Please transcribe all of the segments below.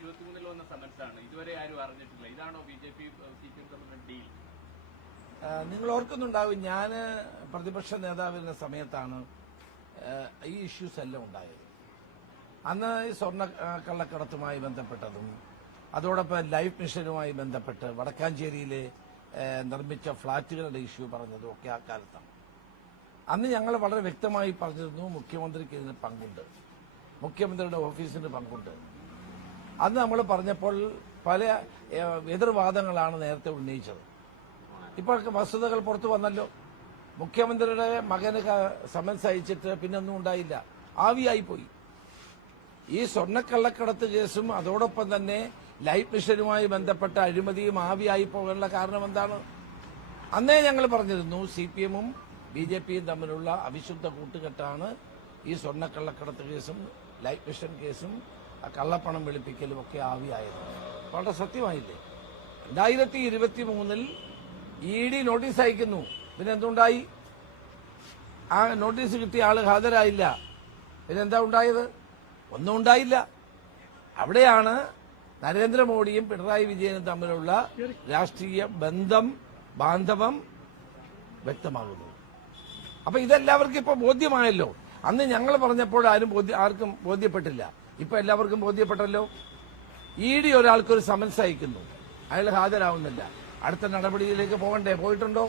ഇരുപത്തിമൂന്നിൽ വന്ന സമൻസാണ് ഇതുവരെ ആരും അറിഞ്ഞിട്ടില്ല. ഇതാണോ ബി ജെ പി ഡീൽ നിങ്ങൾ ഓർക്കുന്നുണ്ടാവും ഞാൻ പ്രതിപക്ഷ നേതാവിന്റെ സമയത്താണ് ഈ ഇഷ്യൂസ് എല്ലാം ഉണ്ടായത്. അന്ന് ഈ സ്വർണ കള്ളക്കടത്തുമായി ബന്ധപ്പെട്ടതും അതോടൊപ്പം ലൈഫ് മിഷനുമായി ബന്ധപ്പെട്ട് വടക്കാഞ്ചേരിയിലെ നിർമ്മിച്ച ഫ്ളാറ്റുകളുടെ ഇഷ്യൂ പറഞ്ഞതും ഒക്കെ ആ കാലത്താണ്. അന്ന് ഞങ്ങൾ വളരെ വ്യക്തമായി പറഞ്ഞിരുന്നു മുഖ്യമന്ത്രിക്ക് ഇതിന് പങ്കുണ്ട്. മുഖ്യമന്ത്രിയുടെ ഓഫീസിന് പങ്കുണ്ട്. അന്ന് നമ്മൾ പറഞ്ഞപ്പോൾ പല എതിർവാദങ്ങളാണ് നേരത്തെ ഉന്നയിച്ചത്. ഇപ്പോൾ വസ്തുതകൾ പുറത്തു വന്നല്ലോ. മുഖ്യമന്ത്രിയുടെ മകന് സമൻസ് അയച്ചിട്ട് പിന്നൊന്നും ഉണ്ടായില്ല. ആവിയായി പോയി. ഈ സ്വർണക്കള്ളക്കടത്ത് കേസും അതോടൊപ്പം തന്നെ ലൈഫ് മിഷനുമായി ബന്ധപ്പെട്ട അഴിമതിയും ആവിയായി പോകാനുള്ള കാരണം എന്താണ്? അന്നേ ഞങ്ങൾ പറഞ്ഞിരുന്നു സി പി എമ്മും ബി ജെ പിയും തമ്മിലുള്ള അവിശുദ്ധ കൂട്ടുകെട്ടാണ് ഈ സ്വർണക്കള്ളക്കടത്ത് കേസും ലൈഫ് മിഷൻ കേസും ആ കള്ളപ്പണം വെളുപ്പിക്കലും ഒക്കെ ആവിയായത് വളരെ സത്യമായില്ലേ? രണ്ടായിരത്തി ഇരുപത്തി മൂന്നിൽ ഇ ഡി നോട്ടീസ് അയക്കുന്നു. പിന്നെ എന്തുണ്ടായി ആ നോട്ടീസ് കിട്ടിയ ആൾ ഹാജരായില്ല. പിന്നെന്താ ഉണ്ടായത്? ഒന്നും ഉണ്ടായില്ല. അവിടെയാണ് നരേന്ദ്രമോദിയും പിണറായി വിജയനും തമ്മിലുള്ള രാഷ്ട്രീയ ബന്ധം ബാന്ധവം വ്യക്തമാകുന്നത് അപ്പൊ ഇതെല്ലാവർക്കും ഇപ്പൊ ബോധ്യമായല്ലോ. അന്ന് ഞങ്ങൾ പറഞ്ഞപ്പോൾ ആരും ആർക്കും ബോധ്യപ്പെട്ടില്ല. ഇപ്പൊ എല്ലാവർക്കും ബോധ്യപ്പെട്ടല്ലോ? ഇ ഡി ഒരാൾക്കൊരു സമൻസ് അയക്കുന്നു. അയാൾ ഹാജരാവുന്നില്ല. അടുത്ത നടപടിയിലേക്ക് പോകണ്ടേ? പോയിട്ടുണ്ടോ?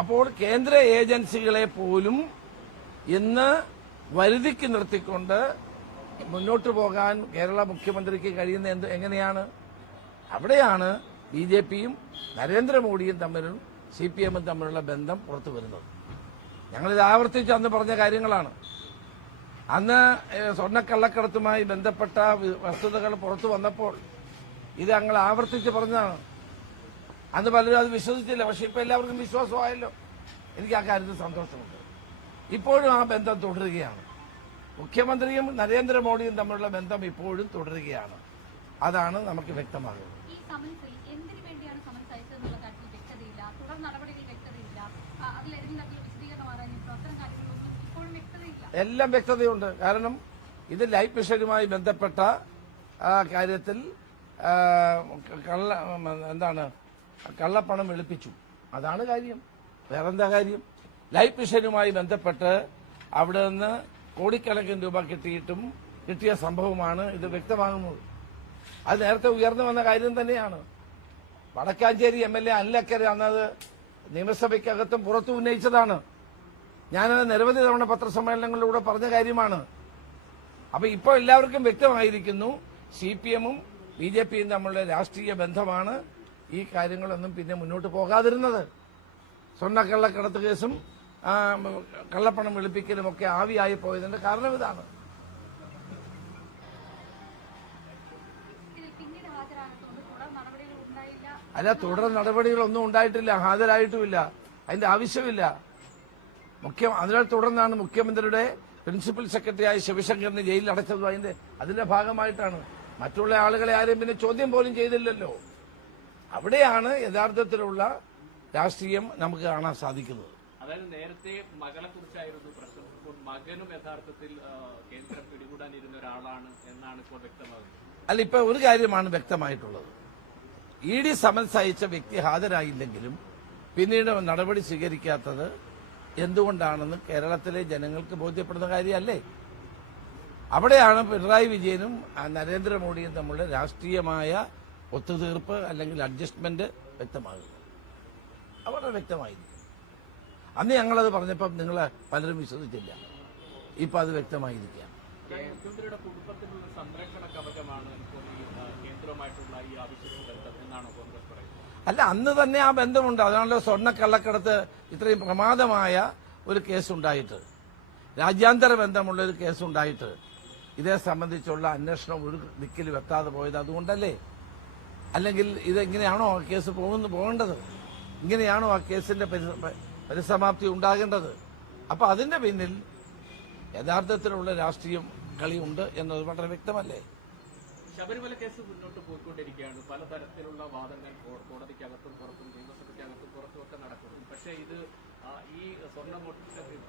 അപ്പോൾ കേന്ദ്ര ഏജൻസികളെ പോലും ഇന്ന് വരുതിക്ക് നിർത്തിക്കൊണ്ട് മുന്നോട്ട് പോകാൻ കേരള മുഖ്യമന്ത്രിക്ക് കഴിയുന്ന എന്ത് എങ്ങനെയാണ്? അവിടെയാണ് ബി ജെ പിയും നരേന്ദ്രമോദിയും തമ്മിലും സി പി എമ്മും തമ്മിലുള്ള ബന്ധം പുറത്തു വരുന്നത്. ഞങ്ങളിത് ആവർത്തിച്ച് അന്ന് പറഞ്ഞ കാര്യങ്ങളാണ്. അന്ന് സ്വർണക്കള്ളക്കടത്തുമായി ബന്ധപ്പെട്ട വസ്തുതകൾ പുറത്തു വന്നപ്പോൾ ഇത് ഞങ്ങൾ ആവർത്തിച്ച് പറഞ്ഞതാണ്. അന്ന് പലരും അത് വിശ്വസിച്ചില്ല പക്ഷെ ഇപ്പൊ എല്ലാവർക്കും വിശ്വാസമായല്ലോ. എനിക്ക് ആ കാര്യത്തിൽ സന്തോഷമുണ്ട്. ഇപ്പോഴും ആ ബന്ധം തുടരുകയാണ്. മുഖ്യമന്ത്രിയും നരേന്ദ്രമോദിയും തമ്മിലുള്ള ബന്ധം ഇപ്പോഴും തുടരുകയാണ്. അതാണ് നമുക്ക് വ്യക്തമാകുന്നത്. എന്തിനു വേണ്ടിയാണ് സമൻസ് അയച്ചതെന്നുള്ള കാര്യത്തിൽ വ്യക്തതയില്ല? തുടർ നടപടികൾ വ്യക്തതയില്ല? ആ, എല്ലാം വ്യക്തതയുണ്ട്. കാരണം ഇത് ലൈഫ് മിഷനുമായി ബന്ധപ്പെട്ട കാര്യത്തിൽ കള്ള എന്താണ് കള്ളപ്പണം വെളുപ്പിച്ചു. അതാണ് കാര്യം. വേറെന്താ കാര്യം? ലൈഫ് മിഷനുമായി ബന്ധപ്പെട്ട് അവിടെ നിന്ന് കോടിക്കണക്കിന് രൂപ കിട്ടിയിട്ടും കിട്ടിയ സംഭവമാണ് ഇത് വ്യക്തമാകുന്നത്. അത് നേരത്തെ ഉയർന്നു വന്ന കാര്യം തന്നെയാണ്. Vadakkanchery M L A Anilakkara അന്നത് നിയമസഭയ്ക്കകത്തും പുറത്തും ഉന്നയിച്ചതാണ്. ഞാനത് നിരവധി തവണ പത്രസമ്മേളനങ്ങളിലൂടെ പറഞ്ഞ കാര്യമാണ്. അപ്പൊ ഇപ്പോൾ എല്ലാവർക്കും വ്യക്തമായിരിക്കുന്നു സി പി എമ്മും ബി ജെ പിയും തമ്മിലുള്ള രാഷ്ട്രീയ ബന്ധമാണ് ഈ കാര്യങ്ങളൊന്നും പിന്നെ മുന്നോട്ട് പോകാതിരുന്നത്. സ്വർണക്കള്ളക്കടത്ത് കേസും കള്ളപ്പണം വെളുപ്പിക്കലും ഒക്കെ ആവിയായി പോയതിന്റെ കാരണം ഇതാണ്. അല്ല തുടർ നടപടികളൊന്നും ഉണ്ടായിട്ടില്ല ഹാജരായിട്ടുമില്ല. അതിന്റെ ആവശ്യമില്ല. മുഖ്യ അതിനാൽ തുടർന്നാണ് മുഖ്യമന്ത്രിയുടെ പ്രിൻസിപ്പൽ സെക്രട്ടറിയായ ശിവശങ്കറിനെ ജയിലിൽ അടച്ചതും. അതിന്റെ അതിന്റെ ഭാഗമായിട്ടാണ്. മറ്റുള്ള ആളുകളെ ആരും പിന്നെ ചോദ്യം പോലും ചെയ്തില്ലല്ലോ. അവിടെയാണ് യഥാർത്ഥത്തിലുള്ള രാഷ്ട്രീയം നമുക്ക് കാണാൻ സാധിക്കുന്നത്. അതായത് നേരത്തെ മകളെ കുറിച്ചായിരുന്നു പ്രശ്നം. ഇപ്പോൾ മകനും യഥാർത്ഥത്തിൽ കേന്ദ്രം പിടികൂടാനിരുന്ന ഒരാളാണ് എന്നാണ് ഇപ്പോൾ വ്യക്തമാകുന്നത്. അല്ല ഇപ്പൊ ഒരു കാര്യമാണ് വ്യക്തമായിട്ടുള്ളത്. ഇ ഡി സമൻസ് അയച്ച വ്യക്തി ഹാജരായില്ലെങ്കിലും പിന്നീട് നടപടി സ്വീകരിക്കാത്തത് എന്തുകൊണ്ടാണെന്ന് കേരളത്തിലെ ജനങ്ങൾക്ക് ബോധ്യപ്പെടുന്ന കാര്യമല്ലേ? അവിടെയാണ് പിണറായി വിജയനും നരേന്ദ്രമോദിയും തമ്മിലുള്ള രാഷ്ട്രീയമായ ഒത്തുതീർപ്പ് അല്ലെങ്കിൽ അഡ്ജസ്റ്റ്മെന്റ് വ്യക്തമാകുന്നത്. വളരെ വ്യക്തമായിരിക്കും അന്ന് ഞങ്ങളത് പറഞ്ഞപ്പം നിങ്ങൾ പലരും വിശ്വസിച്ചില്ല. ഇപ്പൊ അത് വ്യക്തമായിരിക്കാം മുഖ്യമന്ത്രിയുടെ കുടുംബത്തിനുള്ള സംരക്ഷണ കവചമാണ് ഈ കേന്ദ്രവുമായിട്ടുള്ള ഈ ആവശ്യത്തിന് ബന്ധം എന്നാണോ കോൺഗ്രസ് പറയുന്നത്? അല്ല അന്ന് തന്നെ ആ ബന്ധമുണ്ട്. അതാണല്ലോ സ്വർണക്കള്ളക്കടത്ത് ഇത്രയും പ്രമാദമായ ഒരു കേസുണ്ടായിട്ട്. രാജ്യാന്തര ബന്ധമുള്ള ഒരു കേസുണ്ടായിട്ട്. ഇതേ സംബന്ധിച്ചുള്ള അന്വേഷണം ഒരു ദിക്കിലും എത്താതെ പോയത് അതുകൊണ്ടല്ലേ? അല്ലെങ്കിൽ ഇതെങ്ങനെയാണോ ആ കേസ് പോകുന്നു പോകേണ്ടത്? ഇങ്ങനെയാണോ ആ കേസിന്റെ പരിസമാപ്തി ഉണ്ടാകേണ്ടത്? അപ്പൊ അതിന്റെ പിന്നിൽ യഥാർത്ഥത്തിലുള്ള രാഷ്ട്രീയം കളിയുണ്ട് എന്നത് വളരെ വ്യക്തമല്ലേ? ശബരിമല കേസ് മുന്നോട്ട് പോയിക്കൊണ്ടിരിക്കുകയാണ്. പലതരത്തിലുള്ള വാദങ്ങൾ കോടതിക്കകത്തും പുറത്തും നിയമസഭയ്ക്കകത്തും പുറത്തും ഒക്കെ നടക്കുന്നു. പക്ഷേ ഇത് ഈ ഈ സ്വർണമൊട്ട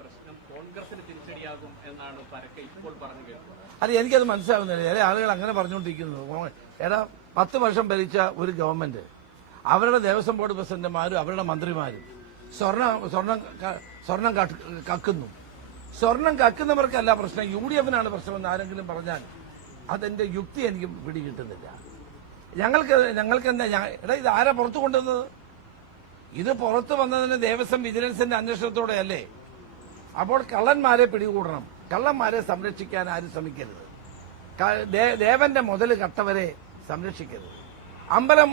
പ്രശ്നം കോൺഗ്രസിന് തിരിച്ചടിയാകും എന്നാണ് പരക്കെ ഇപ്പോൾ പറഞ്ഞു കേൾക്കുന്നത്. അല്ല എനിക്കത് മനസ്സിലാവുന്നില്ല. ചില ആളുകൾ അങ്ങനെ പറഞ്ഞുകൊണ്ടിരിക്കുന്നു. ഏതാ പത്ത് വർഷം ഭരിച്ച ഒരു ഗവൺമെന്റ് അവരുടെ ദേവസ്വം ബോർഡ് പ്രസിഡന്റുമാരും അവരുടെ മന്ത്രിമാരും സ്വർണ സ്വർണം സ്വർണം കക്ക്- കക്കുന്നു. സ്വർണം കക്കുന്നവർക്കല്ല പ്രശ്നം. യു ഡി എഫിനാണ് പ്രശ്നമെന്ന് ആരെങ്കിലും പറഞ്ഞാൽ അതെന്റെ യുക്തി എനിക്ക് പിടികിട്ടുന്നില്ല. ഞങ്ങൾക്ക് ഞങ്ങൾക്ക് എന്താ എടാ ഇത് ആരാ പുറത്തു കൊണ്ടുവന്നത്? ഇത് പുറത്തു വന്നതിന് ദേവസ്വം വിജിലൻസിന്റെ അന്വേഷണത്തോടെ അല്ലേ? അപ്പോൾ കള്ളന്മാരെ പിടികൂടണം. കള്ളന്മാരെ സംരക്ഷിക്കാൻ ആരും ശ്രമിക്കരുത്. ദേവന്റെ മുതൽ കട്ടവരെ സംരക്ഷിക്കരുത്. അമ്പലം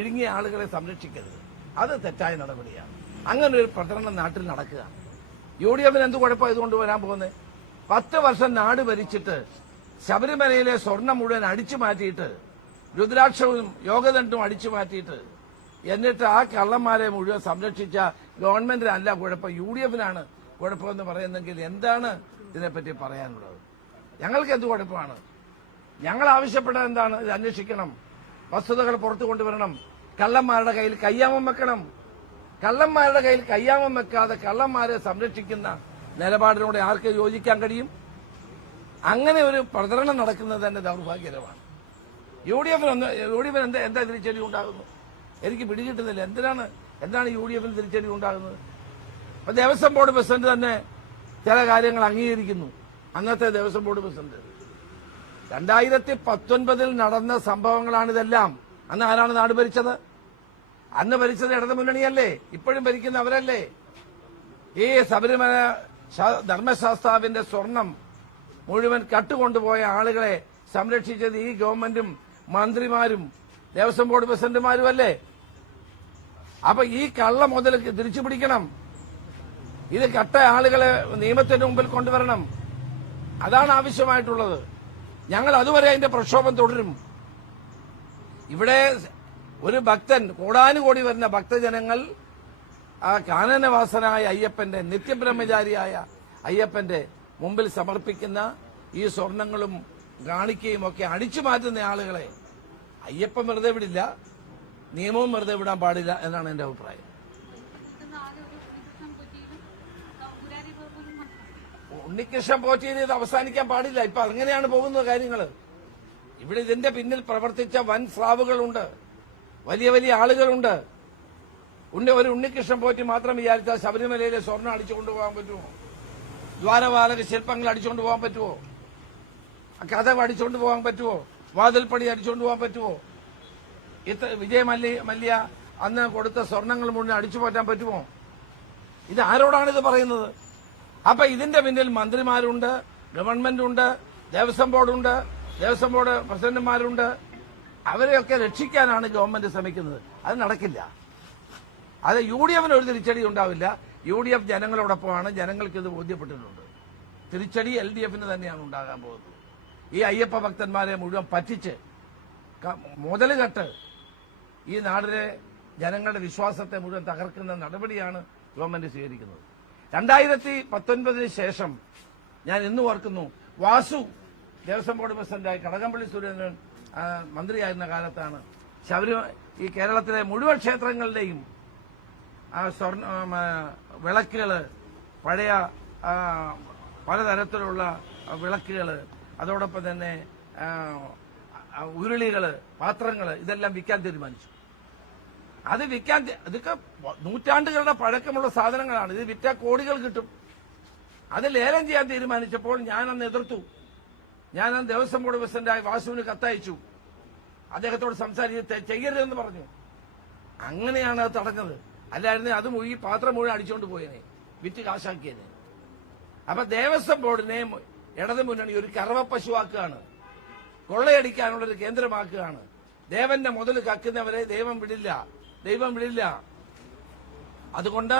ഇഴുങ്ങിയ ആളുകളെ സംരക്ഷിക്കരുത്. അത് തെറ്റായ നടപടിയാണ്. അങ്ങനെ ഒരു പ്രചരണം നാട്ടിൽ നടക്കുക. യു ഡി എഫിന് എന്ത് കുഴപ്പം ഇതുകൊണ്ട് വരാൻ പോകുന്നത് പത്ത് വർഷം നാട് ഭരിച്ചിട്ട് ശബരിമലയിലെ സ്വർണം മുഴുവൻ അടിച്ചു മാറ്റിയിട്ട് രുദ്രാക്ഷവും യോഗദണ്ഡും അടിച്ചു മാറ്റിയിട്ട് എന്നിട്ട് ആ കള്ളന്മാരെ മുഴുവൻ സംരക്ഷിച്ച ഗവൺമെന്റിനല്ല കുഴപ്പം യു ഡി എഫിനാണ് കുഴപ്പമെന്ന് പറയുന്നെങ്കിൽ എന്താണ് ഇതിനെപ്പറ്റി പറയാനുള്ളത്? ഞങ്ങൾക്ക് എന്ത് കുഴപ്പമാണ്? ഞങ്ങൾ ആവശ്യപ്പെട്ട എന്താണ്? ഇത് അന്വേഷിക്കണം. വസ്തുതകൾ പുറത്തു കൊണ്ടുവരണം. കള്ളന്മാരുടെ കയ്യിൽ കയ്യാമം വെക്കണം. കള്ളന്മാരുടെ കയ്യിൽ കയ്യാമം വെക്കാതെ കള്ളന്മാരെ സംരക്ഷിക്കുന്ന നിലപാടിനോട് ആർക്ക് യോജിക്കാൻ കഴിയും? അങ്ങനെ ഒരു പ്രചരണം നടക്കുന്നത് തന്നെ ദൗർഭാഗ്യകരമാണ്. യു ഡി എഫിന് യു ഡി എഫിന് എന്താ എന്താ തിരിച്ചടി ഉണ്ടാകുന്നു? എനിക്ക് പിടികിട്ടുന്നില്ല. എന്തിനാണ് എന്താണ് യു ഡി എഫിന് തിരിച്ചടി ഉണ്ടാകുന്നത്? അപ്പൊ ദേവസ്വം ബോർഡ് പ്രസിഡന്റ് തന്നെ ചില കാര്യങ്ങൾ അംഗീകരിക്കുന്നു. അന്നത്തെ ദേവസ്വം ബോർഡ് പ്രസിഡന്റ്. രണ്ടായിരത്തി പത്തൊൻപതിൽ നടന്ന സംഭവങ്ങളാണിതെല്ലാം അന്ന് ആരാണ് നാട് ഭരിച്ചത്? അന്ന് ഭരിച്ചത് ഇടതു മുന്നണിയല്ലേ ഇപ്പോഴും ഭരിക്കുന്ന അവരല്ലേ? ഈ ശബരിമല ധർമ്മശാസ്താവിന്റെ സ്വർണം മുഴുവൻ കട്ടുകൊണ്ടുപോയ ആളുകളെ സംരക്ഷിച്ചത് ഈ ഗവൺമെന്റും മന്ത്രിമാരും ദേവസ്വം ബോർഡ് പ്രസിഡന്റുമാരും അല്ലേ അപ്പൊ ഈ കള്ള മുതൽ തിരിച്ചു പിടിക്കണം. ഇത് കട്ട ആളുകളെ നിയമത്തിന്റെ മുമ്പിൽ കൊണ്ടുവരണം. അതാണ് ആവശ്യമായിട്ടുള്ളത്. ഞങ്ങൾ അതുവരെ അതിന്റെ പ്രക്ഷോഭം തുടരും. ഇവിടെ ഒരു ഭക്തൻ കോടാനുകോടി വരുന്ന ഭക്തജനങ്ങൾ ആ കാനനവാസനായ അയ്യപ്പന്റെ നിത്യബ്രഹ്മചാരിയായ അയ്യപ്പന്റെ മുമ്പിൽ സമർപ്പിക്കുന്ന ഈ സ്വർണങ്ങളും കാണിക്കുകയും ഒക്കെ അടിച്ചു മാറ്റുന്ന ആളുകളെ അയ്യപ്പൻ വെറുതെ വിടില്ല നിയമവും വെറുതെ വിടാൻ പാടില്ല എന്നാണ് എന്റെ അഭിപ്രായം. ഉണ്ണികൃഷ്ണൻ പോറ്റിയത് ഇത് അവസാനിക്കാൻ പാടില്ല. ഇപ്പൊ അങ്ങനെയാണ് പോകുന്നത് കാര്യങ്ങൾ ഇവിടെ ഇതിന്റെ പിന്നിൽ പ്രവർത്തിച്ച വൻ സ്രാവുകളുണ്ട്. വലിയ വലിയ ആളുകളുണ്ട്. ഉണ്ണി ഒരു ഉണ്ണികൃഷ്ണൻ പോറ്റി മാത്രം വിചാരിച്ചാൽ ശബരിമലയിലെ സ്വർണം അടിച്ചു കൊണ്ടുപോകാൻ പറ്റുമോ? ദ്വാരപാലക ശില്പങ്ങൾ അടിച്ചുകൊണ്ട് പോകാൻ പറ്റുമോ കഥ അടിച്ചുകൊണ്ട് പോകാൻ പറ്റുമോ വാതിൽപ്പടി അടിച്ചുകൊണ്ട് പോകാൻ പറ്റുമോ ഇത്ര വിജയ മല്യ മല്യ അന്ന് കൊടുത്ത സ്വർണങ്ങൾ മുഴുവൻ അടിച്ചു മാറ്റാൻ പറ്റുമോ? ഇത് ആരോടാണ് ഇത് പറയുന്നത്? അപ്പൊ ഇതിന്റെ പിന്നിൽ മന്ത്രിമാരുണ്ട് ഗവൺമെന്റ് ഉണ്ട് ദേവസ്വം ബോർഡുണ്ട് ദേവസ്വം ബോർഡ് പ്രസിഡന്റുമാരുണ്ട്. അവരെയൊക്കെ രക്ഷിക്കാനാണ് ഗവൺമെന്റ് ശ്രമിക്കുന്നത്. അത് നടക്കില്ല. അത് യു ഡി എഫിന് ഒരു തിരിച്ചടി ഉണ്ടാവില്ല. യു ഡി എഫ് ജനങ്ങളോടൊപ്പമാണ് ജനങ്ങൾക്ക് ഇത് ബോധ്യപ്പെട്ടിട്ടുണ്ട്. തിരിച്ചടി എൽ ഡി എഫിന് തന്നെയാണ് ഉണ്ടാകാൻ പോകുന്നത്. ഈ അയ്യപ്പ ഭക്തന്മാരെ മുഴുവൻ പറ്റിച്ച് മുതലുകെട്ട് ഈ നാടിലെ ജനങ്ങളുടെ വിശ്വാസത്തെ മുഴുവൻ തകർക്കുന്ന നടപടിയാണ് ഗവൺമെന്റ് സ്വീകരിക്കുന്നത്. രണ്ടായിരത്തി പത്തൊൻപതിന് ശേഷം ഞാൻ ഇന്ന് ഓർക്കുന്നു വാസു ദേവസ്വം ബോർഡ് പ്രസിഡന്റായി കടകംപള്ളി സുരേന്ദ്രൻ മന്ത്രിയായിരുന്ന കാലത്താണ്. ശബരിമല ഈ കേരളത്തിലെ മുഴുവൻ ക്ഷേത്രങ്ങളുടെയും സ്വർണ വിളക്കുകൾ പഴയ പലതരത്തിലുള്ള വിളക്കുകൾ അതോടൊപ്പം തന്നെ ഉരുളികൾ പാത്രങ്ങൾ ഇതെല്ലാം വിൽക്കാൻ തീരുമാനിച്ചു. അത് വിൽക്കാൻ ഇതൊക്കെ നൂറ്റാണ്ടുകളുടെ പഴക്കമുള്ള സാധനങ്ങളാണ്. ഇത് വിറ്റ കോടികൾ കിട്ടും. അത് ലേലം ചെയ്യാൻ തീരുമാനിച്ചപ്പോൾ ഞാൻ അന്ന് എതിർത്തു. ഞാൻ അന്ന് ദേവസ്വം ബോർഡ് പ്രസിഡന്റായി വാസുവിന് കത്തയച്ചു. അദ്ദേഹത്തോട് സംസാരിച്ച് ചെയ്യരുതെന്ന് പറഞ്ഞു. അങ്ങനെയാണ് അത് തടഞ്ഞത്. അല്ലായിരുന്നു അത് മുഴുകി പാത്രം മുഴുവൻ അടിച്ചുകൊണ്ട് പോയേനെ വിറ്റ് കാശാക്കിയേനെ. അപ്പൊ ദേവസ്വം ബോർഡിനെ ഇടതു മുന്നണി ഒരു കറവപ്പശുവാക്കുകയാണ്. കൊള്ളയടിക്കാനുള്ള ഒരു കേന്ദ്രമാക്കുകയാണ്. ദേവന്റെ മുതൽ കക്കുന്നവരെ ദൈവം വിടില്ല ദൈവം വിടില്ല. അതുകൊണ്ട്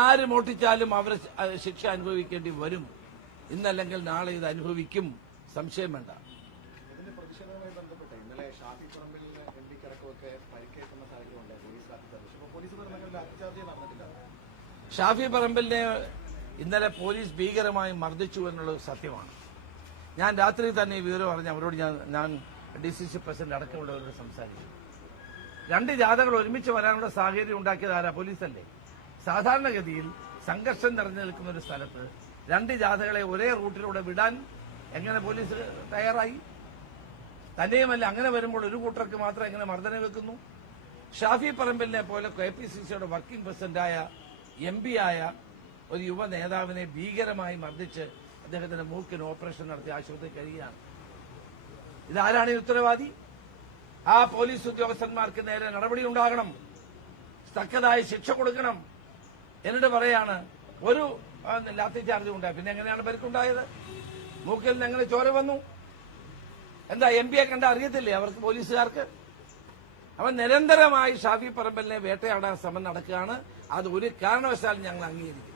ആര് മോട്ടിച്ചാലും അവർ ശിക്ഷ അനുഭവിക്കേണ്ടി വരും. ഇന്നല്ലെങ്കിൽ നാളെ ഇത് അനുഭവിക്കും. സംശയം വേണ്ട. ഇതിന്റെ പ്രതിഷേധവുമായി ബന്ധപ്പെട്ട് ഇന്നലെ ഷാഫി പറമ്പിൽ എം പരിക്കേൽക്കുന്ന സാഹചര്യമുണ്ട് പോലീസ് ലാത്തിച്ചാർജ് അപ്പോൾ പോലീസ് പറഞ്ഞ ലാത്തിച്ചാർജ് നടന്നിട്ടില്ല ഷാഫി പറമ്പലിനെ ഇന്നലെ പോലീസ് ഭീകരമായി മർദ്ദിച്ചു എന്നുള്ളത് സത്യമാണ്. ഞാൻ രാത്രി തന്നെ വിവരം അറിഞ്ഞ് അവരോട് ഞാൻ ഞാൻ ഡി സി സി പ്രസിഡന്റ് അടക്കമുള്ളവരോട് സംസാരിച്ചു. രണ്ട് ജാഥകൾ ഒരുമിച്ച് വരാനുള്ള സാഹചര്യം ഉണ്ടാക്കിയത് ആരാ? പോലീസല്ലേ. സാധാരണഗതിയിൽ സംഘർഷം നിറഞ്ഞു നിൽക്കുന്ന ഒരു സ്ഥലത്ത് രണ്ട് ജാഥകളെ ഒരേ റൂട്ടിലൂടെ വിടാൻ എങ്ങനെ പോലീസ് തയ്യാറായി? തന്നെയുമല്ല അങ്ങനെ വരുമ്പോൾ ഒരു കൂട്ടർക്ക് മാത്രം എങ്ങനെ മർദ്ദനം വെക്കുന്നു ഷാഫി പറമ്പലിനെ പോലെ കെ പി സി സിയുടെ വർക്കിംഗ് പ്രസിഡന്റായ എം പി ആയ ഒരു യുവ നേതാവിനെ ഭീകരമായി മർദ്ദിച്ച് അദ്ദേഹത്തിന്റെ മൂക്കിന് ഓപ്പറേഷൻ നടത്തി ആശുപത്രി കഴിയുകയാണ്. ഇതാരാണ് ഈ ഉത്തരവാദി? ആ പോലീസ് ഉദ്യോഗസ്ഥന്മാർക്ക് നേരെ നടപടി ഉണ്ടാകണം. തക്കതായ ശിക്ഷ കൊടുക്കണം. എന്നിട്ട് പറയാണ് ഒരു ലാത്തി ചാർജ് ഉണ്ടായി പിന്നെ എങ്ങനെയാണ് പരിക്കുണ്ടായത്? മൂക്കിൽ നിന്ന് എങ്ങനെ ചോര വന്നു? എന്താ എം പിയെ കണ്ട അറിയത്തില്ലേ അവർക്ക് പോലീസുകാർക്ക്? അവൻ നിരന്തരമായി ഷാഫി പറമ്പലിനെ വേട്ടയാടാൻ ശ്രമം നടക്കുകയാണ്. അത് ഒരു കാരണവശാലും ഞങ്ങൾ അംഗീകരിക്കും